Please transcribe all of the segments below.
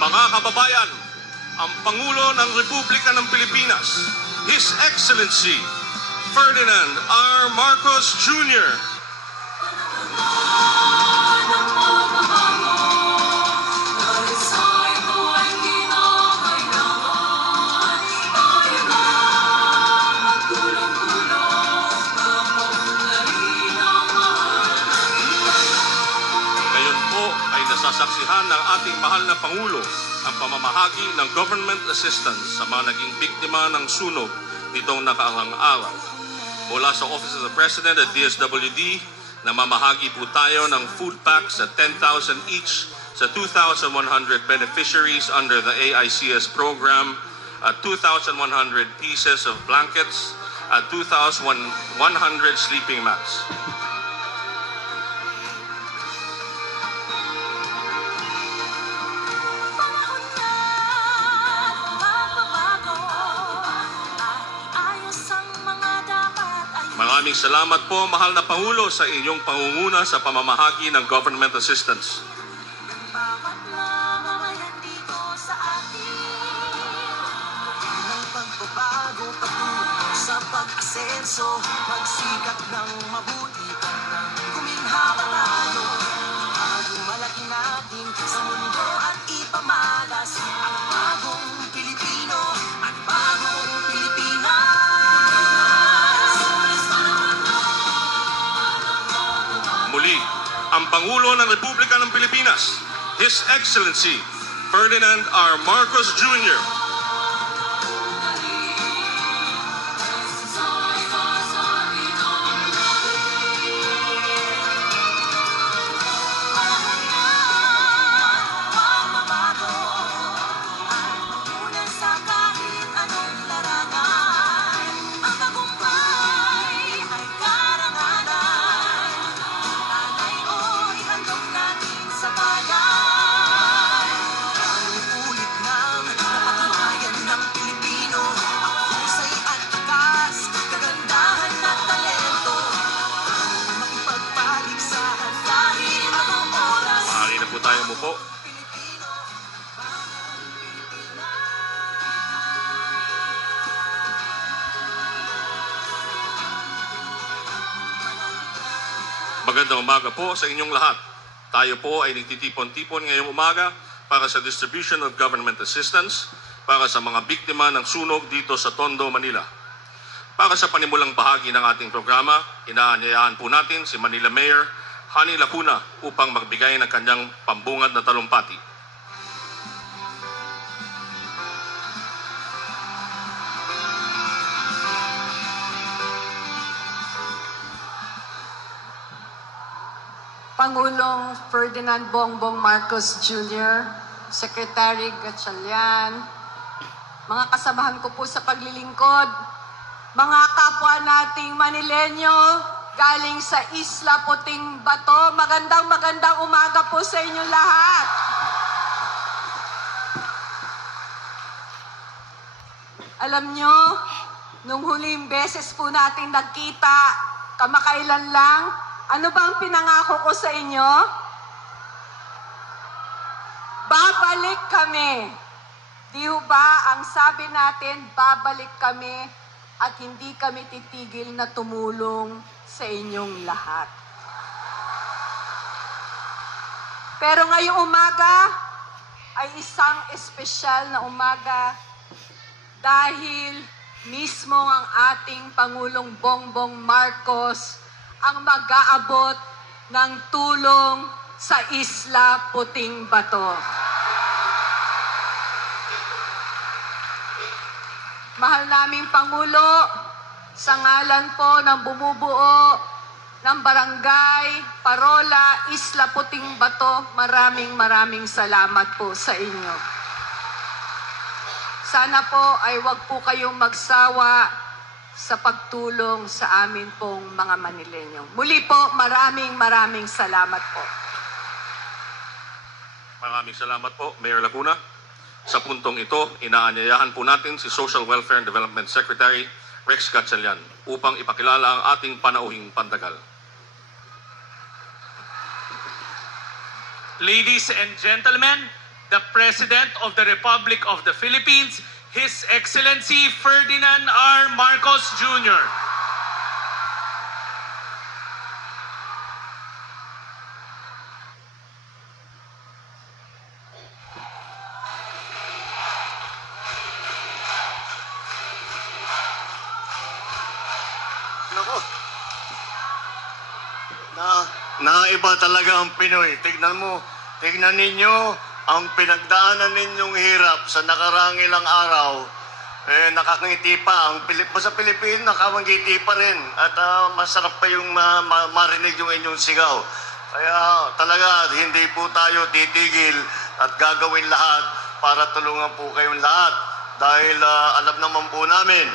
Mga kababayan, ang Pangulo ng Republika ng Pilipinas, His Excellency Ferdinand R. Marcos Jr. Ngayon po ay nasasaksihan ng ating mahal na Pangulo ang pamamahagi ng government assistance sa mga naging biktima ng sunog nitong nakaraang araw. Mula sa Office of the President at DSWD, namamahagi po tayo ng food packs at 10,000 each sa 2,100 beneficiaries under the AICS program, at 2,100 pieces of blankets, at 2,100 sleeping mats. Maraming salamat po, mahal na Pangulo, sa inyong pangunguna sa pamamahagi ng government assistance. Bawat mamamayan dito sa atin ng pagbabago patungo sa pag-asenso, magsikat ng mabuti nang kuminhawa tayo. Pagmalaki natin sa mundo at ipamalas ang bagong Pilipino at bagong Pilipinas. Muli, ang Pangulo ng Republika ng Pilipinas, His Excellency Ferdinand R. Marcos Jr. Tayo mo po. Magandang umaga po sa inyong lahat. Tayo po ay nagtitipon-tipon ngayong umaga para sa distribution of government assistance para sa mga biktima ng sunog dito sa Tondo, Manila. Para sa panimulang bahagi ng ating programa, inaanyayahan po natin si Manila Mayor Honey Lacuna upang magbigay ng kanyang pambungad na talumpati. Pangulong Ferdinand Bongbong Marcos Jr., Secretary Gatchalian, mga kasamahan ko po sa paglilingkod, mga kapwa nating Manileño, galing sa Isla Puting Bato, magandang umaga po sa inyong lahat. Alam nyo, nung huling beses po natin nagkita, kamakailan lang, ano ba ang pinangako ko sa inyo? Babalik kami. Di ba ang sabi natin, babalik kami at hindi kami titigil na tumulong sa inyong lahat. Pero ngayong umaga ay isang espesyal na umaga dahil mismo ang ating Pangulong Bongbong Marcos ang mag-aabot ng tulong sa Isla Puting Bato. Mahal naming Pangulo, sa ngalan po ng bumubuo ng Barangay Parola, Isla Puting Bato, maraming salamat po sa inyo. Sana po ay wag po kayong magsawa sa pagtulong sa amin pong mga Manileño. Muli po, maraming salamat po. Maraming salamat po, Mayor Lacuna. Sa puntong ito, inaanyayahan po natin si Social Welfare and Development Secretary Rex Gatchalian upang ipakilala ang ating panauhing pandagal. Ladies and gentlemen, the President of the Republic of the Philippines, His Excellency Ferdinand R. Marcos Jr. Nako. Naiba talaga ang Pinoy. Tignan ninyo ang pinagdaanan ninyong hirap sa nakaraang ilang araw. Nakakangiti pa. Sa Pilipinas, nakakangiti pa rin. At masarap pa yung marinig yung inyong sigaw. Kaya talaga, hindi po tayo titigil at gagawin lahat para tulungan po kayong lahat. Dahil alam naman po namin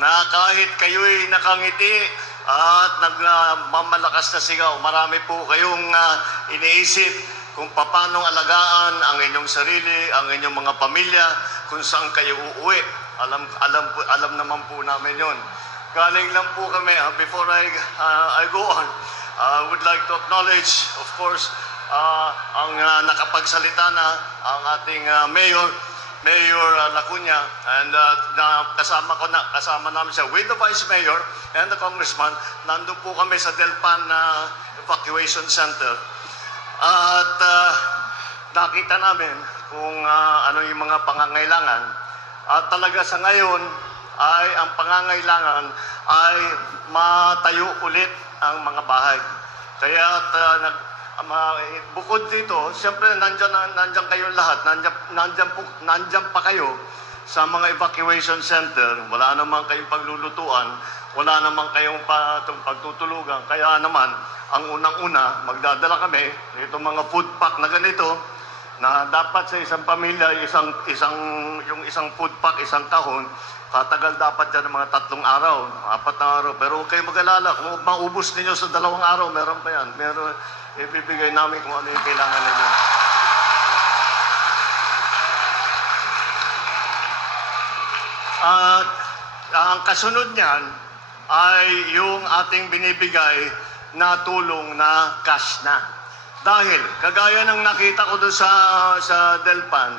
na kahit kayo'y nakangiti at nagmamalakas na sigaw, marami po kayong iniisip kung paano alagaan ang inyong sarili, ang inyong mga pamilya, kung saan kayo uuwi. Alam naman po namin yon. Galing lang po kami, before I go on, I would like to acknowledge, of course, ang nakapagsalita na ang ating Mayor Lacuna, and kasama namin siya with the Vice Mayor and the Congressman. Nandun po kami sa Delpan Evacuation Center. At nakita namin kung ano yung mga pangangailangan. At talaga sa ngayon ay ang pangangailangan ay matayo ulit ang mga bahay. Kaya bukod dito, siyempre nandyan kayo lahat, nandyan pa kayo sa mga evacuation center. Wala naman kayong paglulutuan, wala naman kayong pagtutulugan. Kaya naman, ang unang-una, magdadala kami itong mga food pack na ganito, na dapat sa isang pamilya, yung isang food pack, isang kahon, katagal dapat yan ng mga 3 araw, 4 na araw. Pero huwag kayong mag-alala, kung maubos ninyo sa 2 araw, meron pa yan. Meron, ibibigay namin kung ano yung kailangan ninyo. At ang kasunod niyan ay yung ating binibigay na tulong na cash na. Dahil, kagaya ng nakita ko doon sa Delpan,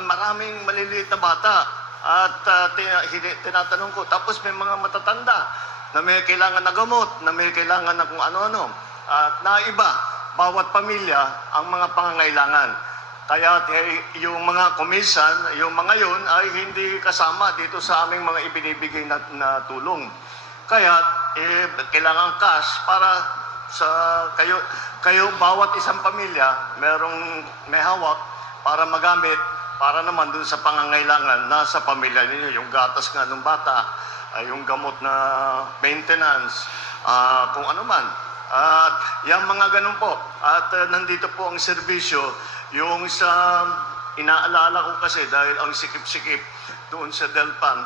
maraming maliliit na bata. At tinatanong ko, tapos may mga matatanda na may kailangan na gamot, na may kailangan na kung ano-ano. At naiba, bawat pamilya ang mga pangangailangan. Kaya yung mga komisan, yung mga yun ay hindi kasama dito sa aming mga ibinibigay na tulong. Kaya kailangan cash para sa kayo bawat isang pamilya may hawak para magamit para naman dun sa pangangailangan na sa pamilya ninyo, yung gatas nga ng bata, yung gamot na maintenance, kung ano man. At yung mga ganun po. At nandito po ang serbisyo, yung sa inaalala ko kasi dahil ang sikip-sikip doon sa Delpan,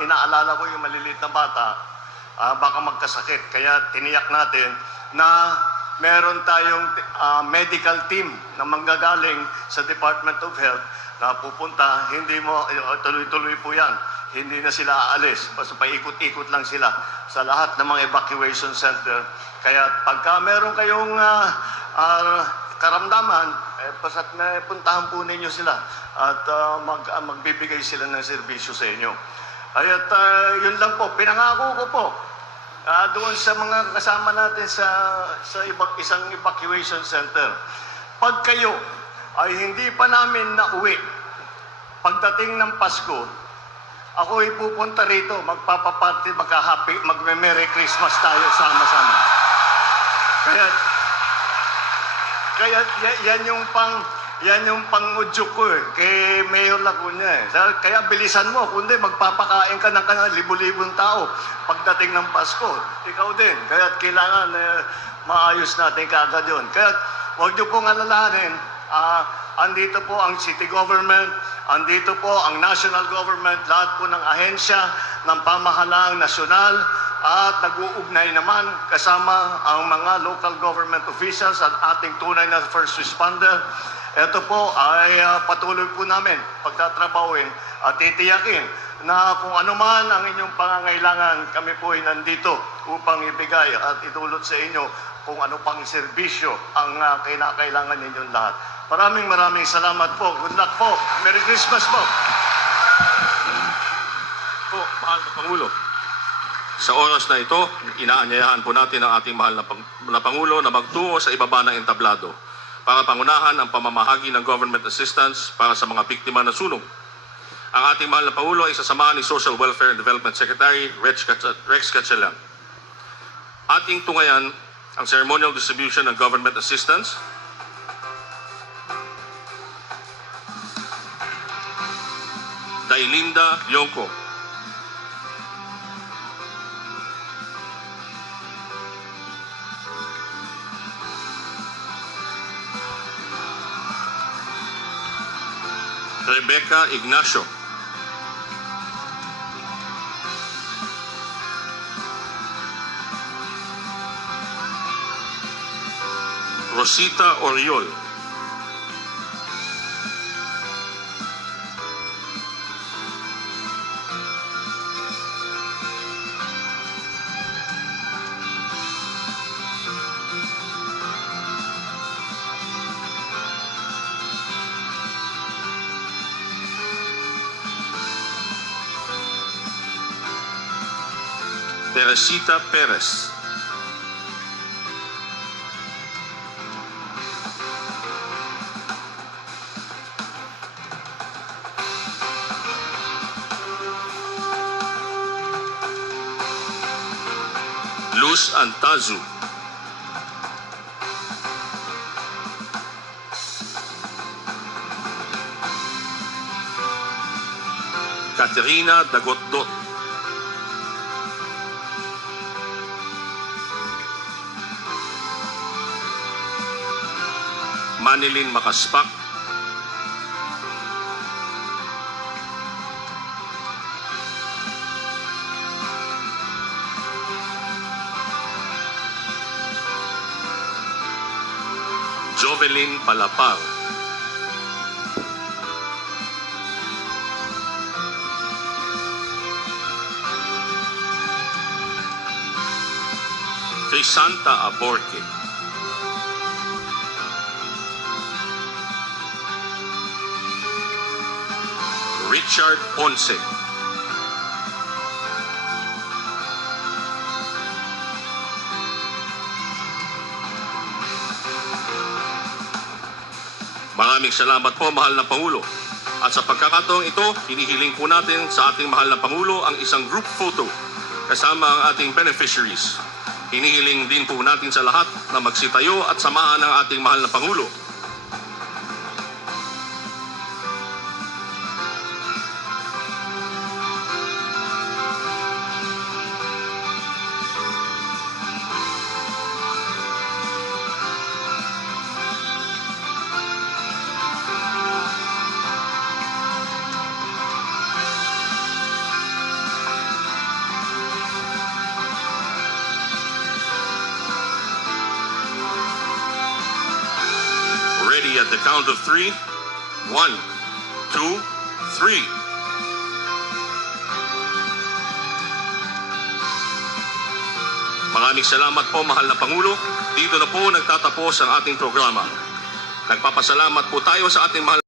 inaalala ko yung maliliit na bata, baka magkasakit. Kaya tiniyak natin na meron tayong medical team na manggagaling sa Department of Health na pupunta, tuloy-tuloy po yan. Hindi na sila aalis, basta paikot-ikot lang sila sa lahat ng mga evacuation center. Kaya pagka meron kayong karamdaman, basta't puntahan po ninyo sila at magbibigay sila ng serbisyo sa inyo. At yun lang po, pinangako ko po doon sa mga kasama natin sa isang evacuation center. Pag kayo ay hindi pa namin nauwi, pagdating ng Pasko, ako ay pupunta rito, magpapaparty, magme-Merry Christmas tayo sama-sama. Kaya yan yung pang-udyok ko kay Mayor Lacuna Kaya bilisan mo, kundi magpapakain ka ng libu-libong tao pagdating ng Pasko. Ikaw din. Kaya kailangan maayos natin kaagad yun. Kaya huwag niyo pong alalahanin, andito po ang city government, andito po ang national government, lahat po ng ahensya ng pamahalaang nasyonal at nag-uugnay naman kasama ang mga local government officials at ating tunay na first responder. Ito po ay patuloy po namin pagtatrabawin at titiyakin na kung ano man ang inyong pangangailangan, kami po ay nandito upang ibigay at itulot sa inyo kung ano pang serbisyo ang kinakailangan ninyong lahat. Maraming salamat po. Good luck po. Merry Christmas po. Po, mahal na Pangulo. Sa oras na ito, inaanyayahan po natin ang ating mahal na Pangulo na magtungo sa ibaba ng entablado para pangunahan ang pamamahagi ng government assistance para sa mga biktima ng sunog. Ang ating mahal na Pangulo ay sasamahan ni Social Welfare and Development Secretary Rex Gatchalian. Ating tungayan ang ceremonial distribution ng government assistance. Dailinda Yonko. Rebecca Ignacio. Rosita Oriol. Teresita Perez. Luz Antazu. Katerina Dagotdot. Manilin Makaspak. Jovelyn Palapal. Crisanta Aborque. Richard Ponce. Maraming salamat po, mahal na Pangulo. At sa pagkakataong ito, hinihiling po natin sa ating mahal na Pangulo ang isang group photo kasama ang ating beneficiaries. Hinihiling din po natin sa lahat na magsitayo at samahan ang ating mahal na Pangulo. Ready at the count of 3. 1, 2, 3. Maraming salamat po, mahal na Pangulo. Dito na po nagtatapos ang ating programa. Nagpapasalamat po tayo sa ating mahal